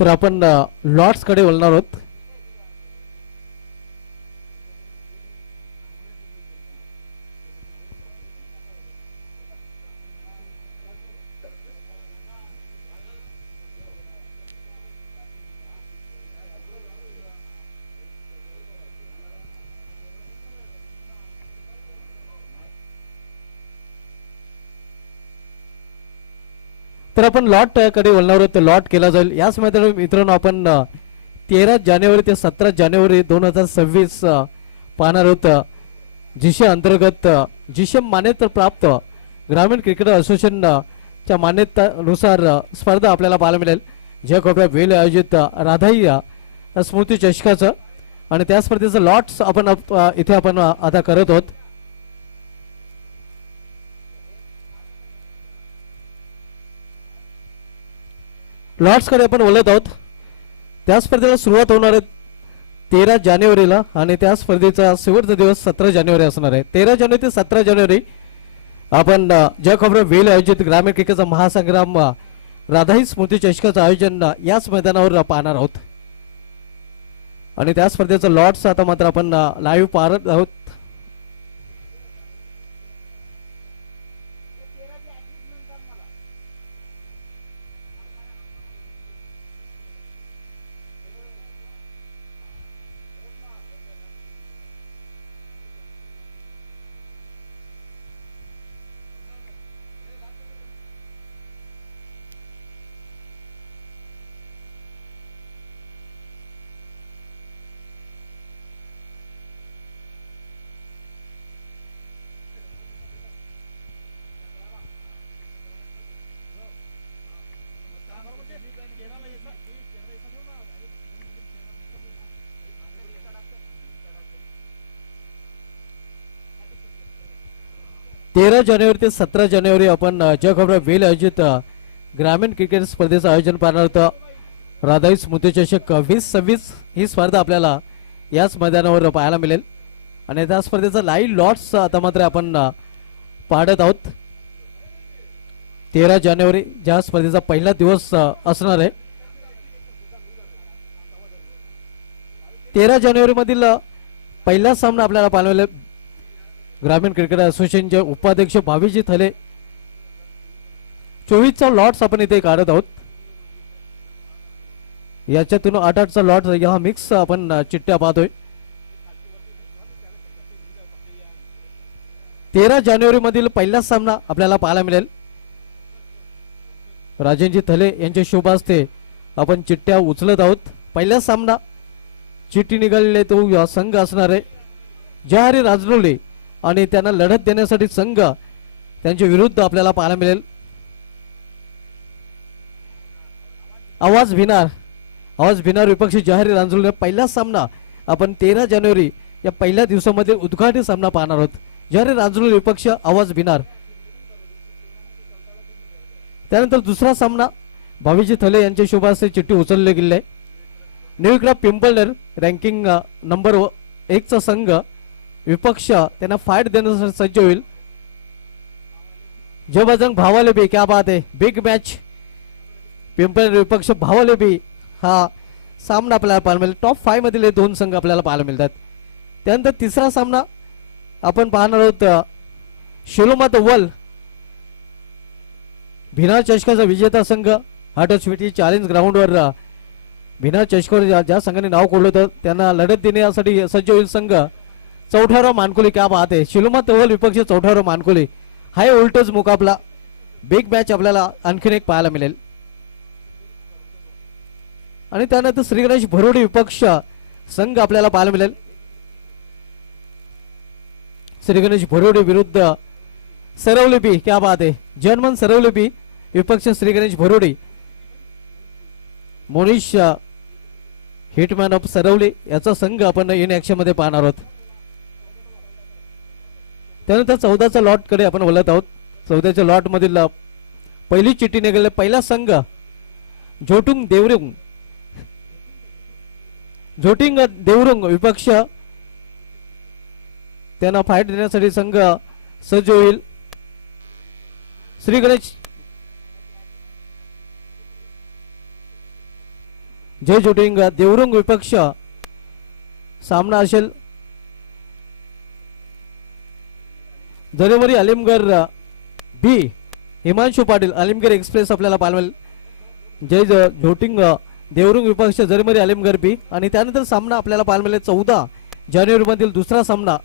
तर आपण लॉट्स कडे वळणार आहोत. तर आपण लॉट कडे वळणार आहोत. लॉट केला जाईल याच मैदानावर मित्रांनो. आपण 13 जानेवारी ते 17 जानेवारी 2026 पाहणार आहोत. जिशे अंतर्गत जिशे मान्यता प्राप्त ग्रामीण क्रिकेट असोसिएशन च्या मान्यतेनुसार स्पर्धा आपल्याला पाहायला मिळेल. ज्या कोपऱ्यात वेळ आयोजित राधाई स्मृती चषकाचं आणि त्या स्पर्धेचं लॉट्स आपण इथे आपण आता करत आहोत. लॉट्स कडे आपण वळत आहोत. त्या स्पर्धेला सुरुवात होणार आहे 13 जानेवारीला आणि त्या स्पर्धेचा शेवटचा दिवस 17 जानेवारी असणार आहे. 13 जानेवारी ते 17 जानेवारी आपण ज्या खबर वेल आयोजित ग्रामीण क्रिकेटचा महासंग्राम राधाई स्मृती चषकाचं आयोजन याच मैदानावर पाहणार आहोत आणि त्या स्पर्धेचं लॉट्स आता मात्र आपण लाईव्ह पाहत आहोत. तेरा जानेवारी ते 17 जानेवारी आपण ज्या खबर वेल आयोजित ग्रामीण क्रिकेट स्पर्धेचं आयोजन पाहणार होतं. राधाई स्मृती चषक 2026 ही स्पर्धा आपल्याला याच मैदानावर पाहायला मिळेल आणि त्या स्पर्धेचा लाईव्ह लॉट्स आता मात्र आपण पाहत आहोत. 13 जानेवारी ज्या स्पर्धेचा पहिला दिवस असणार आहे. 13 जानेवारी मधील पहिला सामना आपल्याला पाहायला मिळेल. ग्रामीण क्रिकेट असोसिएशनचे उपाध्यक्ष भावीजी थले 24चा लॉट्स आपण इथे काढत आहोत. याच्यातून 8-8चा लॉट या मिक्स आपण चिठ्ठ्या पाहतोय. 13 जानेवारी मधील पहिला सामना आपल्याला पाहायला मिळेल. राजेंजी थले यांच्या शुभ हस्ते आपण चिठ्ठ्या उचलत आहोत. पहिला सामना चिठ्ठी निघालेले तो संघ असणार आहे जहारी राजरोले आणि त्यांना लढत देण्यासाठी संघ त्यांच्या विरुद्ध आपल्याला पाहायला मिळेल. आवाज भिनार विपक्ष जहारी रांजोले. पहिला सामना आपण 13 जानेवारी या पहिल्या दिवसामध्ये उद्घाटन सामना पाहणार आहोत. जहारी रांजोले विपक्ष आवाज भिनार. त्यानंतर दुसरा सामना भावीजी थले यांच्या शुभ हस्ते चिठ्ठी उचलले गेले. न्यूक्रा पिंपळनेर रँकिंग नंबर 1 चा संघ विपक्ष त्यांना फाईट देण्यासाठी सज्ज होईल. जबरदस्त भावाले बी क्या बात है. बिग मॅच पिंपळनेर विपक्ष भावाले बी हा सामना आपल्याला पाहायला मिळेल. टॉप 5 मधील हे दोन संघ आपल्याला पाहायला मिळतात. त्यानंतर तिसरा सामना आपण पाहणार आहोत शिलोमात वल भिनार चषकाचा विजेता संघ हाटोस्विटी चॅलेंज ग्राउंडवर भिनार चषकावर ज्या संघाने नाव कोडलं होतं त्यांना लढत देण्यासाठी सज्ज होईल संघ चौठाराव मानकोली. क्या बात आहे. शिलोमा तवल विपक्ष चौठाराव मानकोली. हाय उलटच मुकाबला. बिग मॅच आपल्याला आणखीन एक पाहायला मिळेल. आणि त्यानंतर श्री गणेश भरोडी विपक्ष संघ आपल्याला पाहायला मिळेल. श्री गणेश भरोडी विरुद्ध सरवलेपी. क्या बात आहे. जर्मन सरवलेपी विपक्ष श्री गणेश भरोडी. मोनिश हिटमॅन ऑफ सरवली याचा संघ आपण इन ऍक्शन मध्ये पाहणार आहोत. त्यानंतर 14च्या लॉट कडे आपण वळत आहोत. 14च्या लॉट मधील पहिली चिठ्ठी निघाली. पहिला संघ झोटिंग देवरुंग विपक्ष त्यांना फाईट देण्यासाठी संघ सज्ज होईल. श्री गणेश जय जोटिंग देवरुंग विपक्ष सामना असेल जरेमरी अलिमगर बी हिमांशु पाटील अलिमगर एक्सप्रेस आपल्याला पाहायला मिळेल. जय जोटिंग देवरुंग विपक्ष जरेमरी अलिमगर बी. आणि त्यानंतर सामना आपल्याला पाहायला मिळेल 14 जानेवारी मधील दुसरा सामना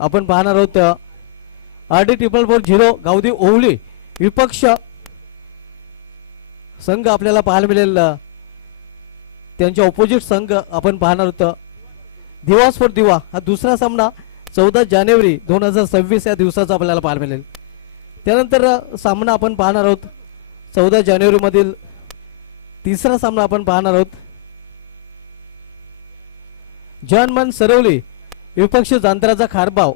आपण पाहणार आहोत. RD 440 गावदी ओवली विपक्ष संघ आपल्याला पाहायला मिळेल. त्यांच्या ऑपोजिट संघ आपण पाहणार आहोत. दिवस फॉर दिवा हा दुसरा सामना 14 जानेवारी 2026 या दिवसाचा आपल्याला पाहायला मिळेल. त्यानंतर सामना आपण पाहणार आहोत 14 जानेवारी मधील तिसरा सामना आपण पाहणार आहोत. जनमन सरवली विपक्ष जांतराचा खारबाव.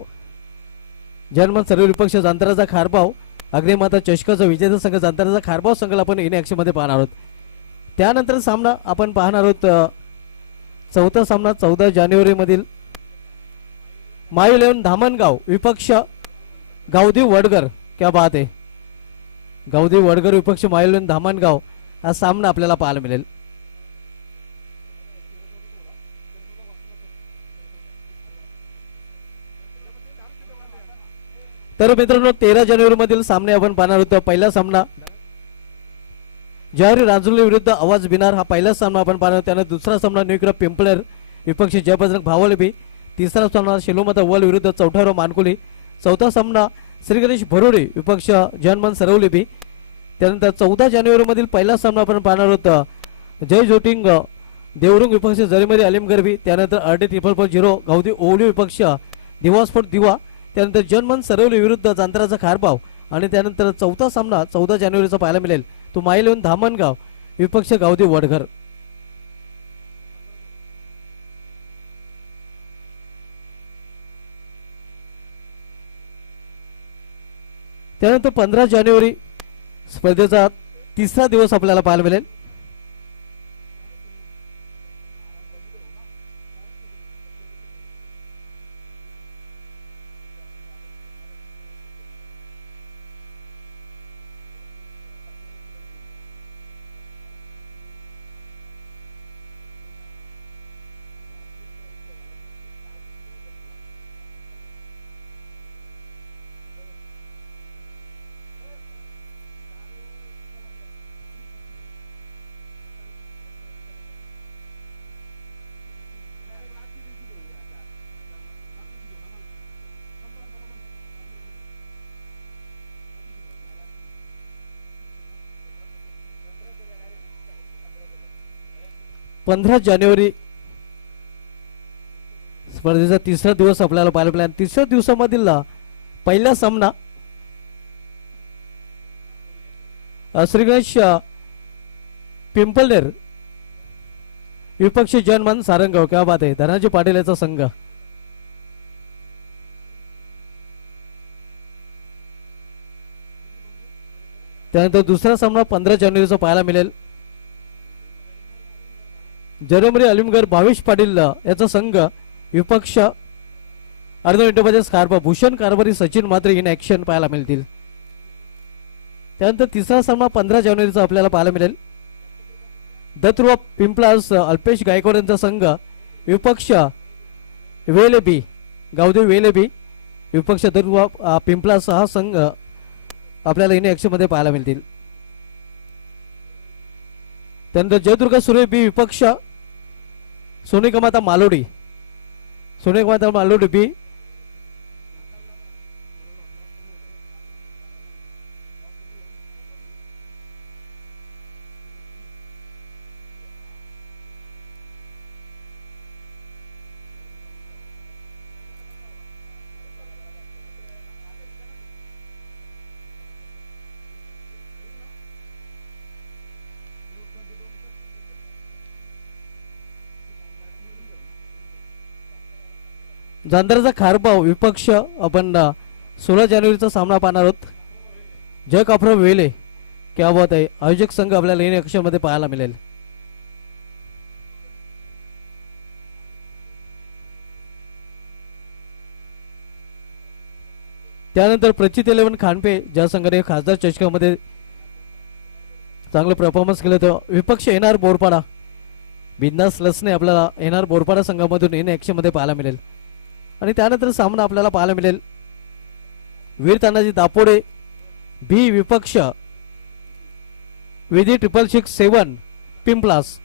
जनमन सरवली विपक्ष जांतराचा खारबाव अग्निमाता चषकाचा विजेता संघ जांतराचा खारबाव संघाला आपण इन ऍक्शन मध्ये पाहणार आहोत. त्यानंतर सामना आपण पाहणार आहोत चौथा सामना 14 जानेवारी मधील माय 11 धामणगाव विपक्ष गावदी वडगर. क्या बात आहे. गावदी वडगर विपक्ष माय 11 धामणगाव हा सामना आपल्याला पाहायला मिळेल. तर मित्रांनो 13 जानेवारी मधील सामने आपण पाहणार आहोत. पहिला सामना जवाहरी राजुली विरुद्ध आवाज बिनार हा पहिला सामना आपण पाहणार. त्यानंतर दुसरा सामना न्यूक्रा पिंपळर विपक्ष जयबजरंग भावले बी. तिसरा सामना शिलोमाता वल विरुद्ध चौठाराव मानकुली. चौथा सामना श्री गणेश भरोडे विपक्ष जनमन सरवली बी. त्यानंतर 14 जानेवारी मधील पहिला सामना आपण पाहणार आहोत जय जोटिंग देवरुंग विपक्ष जरेमरी अलिमगर बी. त्यानंतर RD 440 गावदी ओवली विपक्ष दिवस फॉर दिवा. त्यानंतर जनमन सरवली विरुद्ध जांतराचा खारबाव. आणि त्यानंतर चौथा सामना 14 जानेवारीचा पाहायला मिळेल तो माय 11 धामणगाव विपक्ष गावदी वडघर. त्यानंतर 15 जानेवारी स्पर्धेचा तिसरा दिवस आपल्याला पाहायला मिळेल. पंधरा जानेवारी स्पर्धेचा तिसरा दिवस आपल्याला पाहायला मिळाला. तिसऱ्या दिवसामधील पहिला सामना श्री गणेश पिंपळनेर विपक्ष जनमन सारंगाव. क्या बात आहे. धनाजी पाटील याचा संघ. त्यानंतर दुसरा सामना 15 जानेवारीचा पाहायला मिळेल जरेमरी अलिमगर भावेश पाटील याचा संघ विपक्ष अर्ध मिनिटामध्ये स्कार्पा भूषण कारभारी सचिन मात्रे इन ऍक्शन पाहायला मिळतील. त्यानंतर तिसरा सामना 15 जानेवारीचा आपल्याला पाहायला मिळेल दत्तुवा पिंपलास अल्पेश गायकवाड यांचा संघ विपक्ष वेलेबी गावदेव वेलेबी विपक्ष दत्तुवा पिंपलास हा संघ आपल्याला इन ऍक्शन मध्ये पाहायला मिळतील. त्यानंतर जयदुर्गा सुरे बी विपक्ष सोनिकमाता मालोडी. सोनिकमाता मालोडी बी. जांधराचा खारबाव विपक्ष आपण 16 जानेवारीचा सामना पाहणार आहोत जय काफराव वेले. क्या बात आहे. आयोजक संघ आपल्याला इन ऍक्शन मध्ये पाहायला मिळेल. त्यानंतर प्रचित 11 खानपे ज्या संघाने खासदार चषकामध्ये चांगलं परफॉर्मन्स केलं होतं विपक्ष येणार बोरपाडा बिंदास लसने आपल्याला येणार बोरपाडा संघामधून इन ॲक्शन मध्ये पाहायला मिळेल. आणि त्यानंतर सामना आपल्याला पाहायला मिळेल वीर तानाजी दापोडे बी विपक्ष विधी 667 पिंपलास.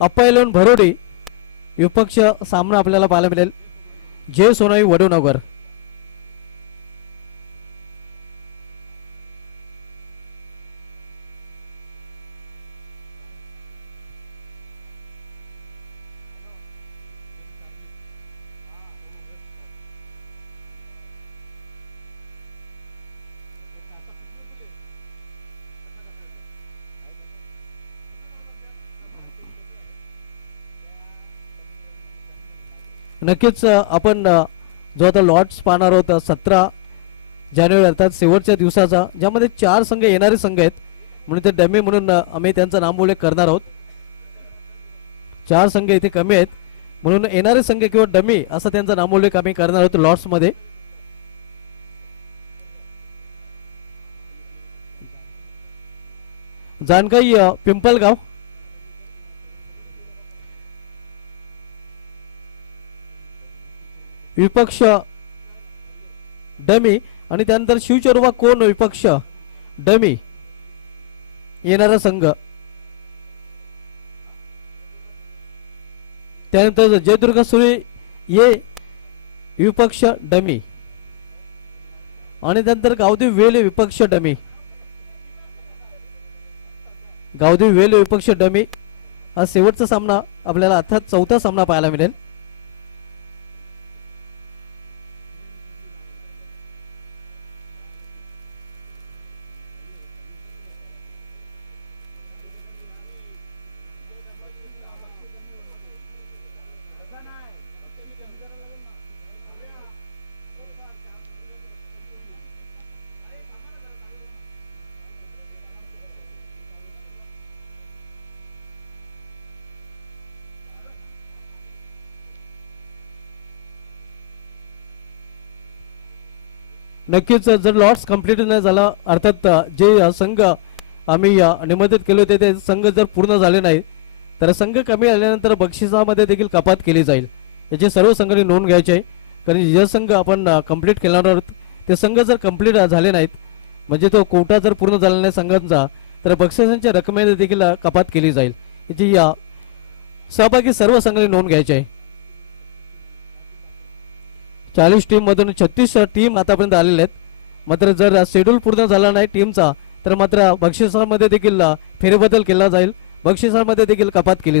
अप्पा भरोडी विपक्ष सामना आपल्याला पाहायला मिळेल जय सोनाई वडोनगर. नक्कीच आपण जो आता लॉट्स पाहणार आहोत 17 जानेवारी अर्थात शेवटच्या दिवसाचा, ज्यामध्ये 4 संघ येणारे संघ आहेत म्हणून ते डमी म्हणून आम्ही त्यांचा नामोल्लेख करणार आहोत. 4 संघ इथे कमी आहेत म्हणून येणारे संघ किंवा डमी असा त्यांचा नामोल्लेख आम्ही करणार आहोत लॉट्स मध्ये. जानकाई पिंपलगाव विपक्ष डमी आणि त्यानंतर शिवचोरवा कोण विपक्ष डमी येणारा संघ. त्यानंतर जयदुर्गा सुळे ये विपक्ष डमी आणि त्यानंतर गावदेव वेल विपक्ष डमी. गावदेव वेल विपक्ष डमी हा शेवटचा सामना आपल्याला अर्थात 4था सामना पाहायला मिळेल. नक्कीच जर लॉट्स कंप्लीट नाही झाला अर्थात जे संघ आम्ही निमंत्रित केले होते ते संघ जर पूर्ण झाले नाही तर संघ कमी आल्यानंतर बक्षिसामध्ये देखील कपात केली जाईल. याची सर्व संघांनी नोंद घ्यायची आहे कारण जे संघ आपण कंप्लीट केणार आहोत ते संघ जर कंप्लीट झाले नाहीत म्हणजे तो कोटा जर पूर्ण झाला नाही संघांचा तर बक्षिसांच्या रकमेमध्ये देखील कपात केली जाईल. याची सहभागी सर्व संघांनी नोंद घ्यायची आहे. 40 टीम मधून 36 टीम आतापर्यंत आलेल्या आहेत. मात्र जर शेड्यूल पूर्ण झाला नाही टीमचा तर मात्र बक्षिसांमध्ये देखील फेरबदल केला जाईल, बक्षिसांमध्ये देखील कपात केली जाईल.